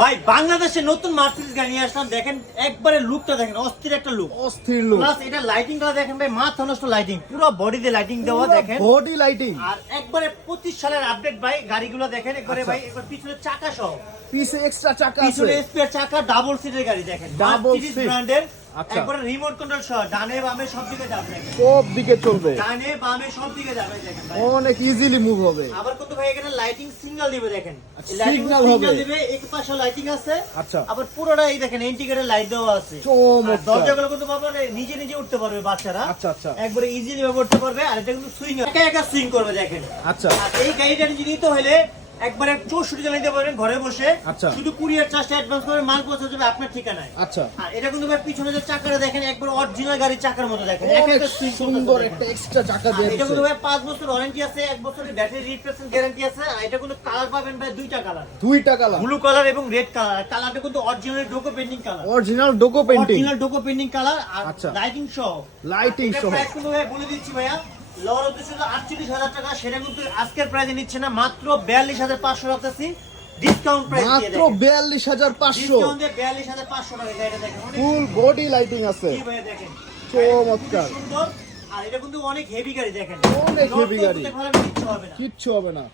ভাই বাংলাদেশে নতুন মার্সিডিজ গাড়ি নিয়ে আসলাম, দেখেন একবারে লুকটা দেখেন, অস্থির একটা লুক, অস্থির লুক। প্লাস এটা লাইটিংটা দেখেন ভাই, মাথা নষ্ট লাইটিং, পুরো বডিতে লাইটিং দেওয়া দেখেন, বডি লাইটিং। আর একবারে 25 সালের আপডেট ভাই গাড়িগুলো দেখেন, একবারে ভাই একবার পিছনে চাকা সহ, পিছে এক্সট্রা চাকা আছে, পিছনে স্পেয়ার চাকা, ডাবল সিটের গাড়ি দেখেন, ডাবল মার্সিডিজ সিট ব্র্যান্ডের, আচ্ছা। একবারে রিমোট কন্ট্রোল সহ, ডানে বামে সব দিকে যাবে দেখেন, সব দিকে চলবে, ডানে বামে সব দিকে যাবে দেখেন ভাই। অনেক ইজিলি মুভ হবে। আবার কিন্তু ভাই এখানে লাইটিং সিগন্যাল দিবে দেখেন, আচ্ছা, লাইটিং signal হবে। সিগন্যাল দিবে, এক পাশে লাইটিং আছে, আচ্ছা। আবার পুরোটা এই দেখেন ইন্ডিকেটর লাইট দেওয়া আছে, চমৎকার। আর দরজাগুলো কিন্তু বাবা নিজে নিজে উঠতে পারবে বাচ্চারা, আচ্ছা আচ্ছা একবারে ইজিলি ব্যবহার করতে পারবে, আর এটা কিন্তু সুইং একা একা সুইং করবে দেখেন। আচ্ছা আর এই গাড়িটা যদি নিতে হলে একবারে 64 চালাতে পারবেন ঘরে বসে, আচ্ছা। শুধু কুরিয়ার চার্জটা অ্যাডভান্স করে মাল পৌঁছে যাবে আপনার ঠিকানায়। আচ্ছা। আর এটা কিন্তু ভাই পিছনে যে চাকাটা দেখেন, একবার অরিজিনাল গাড়ির চাকার মতো দেখেন, একা অনেক একা সুইং সুন্দর একটা এক্সট্রা চাকা দিয়ে এটা দিয়েছে। কিন্তু ভাই 5 বছর ওয়ারেন্টি আছে, 1 বছরের ব্যাটারি রিপ্লেসমেন্ট গ্যারান্টি আছে, আর এটা কিন্তু কালার পাবেন ভাই দুইটা কালার, দুইটা কালার, ব্লু কালার এবং রেড কালার। কালারটা কিন্তু original duco painting colour, original duco painting. Original duco painting colour, আর আচ্ছা। লাইটিং সহ, লাইটিং এটা সহ। প্রাইস কিন্তু ভাই বলে দিচ্ছি ভাইয়া, লওয়ার উদ্দেশ্য ছিল 48,000 টাকা, সেটা কিন্তু আজকের প্রাইসে নিচ্ছে না, মাত্র 42,500 রাখতেছি, ডিসকাউন্ট প্রাইস দিয়ে মাত্র দেখেন, 42,500। ডিসকাউন্ট দিয়ে 42,500 টাকা গাড়িটা দেখেন, অনেক ফুল বডি লাইটিং আছে, কি ভাই দেখেন, চমৎকার। খুবই সুন্দর, আর এটা কিন্তু অনেক হেভি গাড়ি দেখেন, অনেক heavy নর্মাল গাড়ি। করতে ভালো কিচ্ছু হবে না। কিচ্ছু হবে না।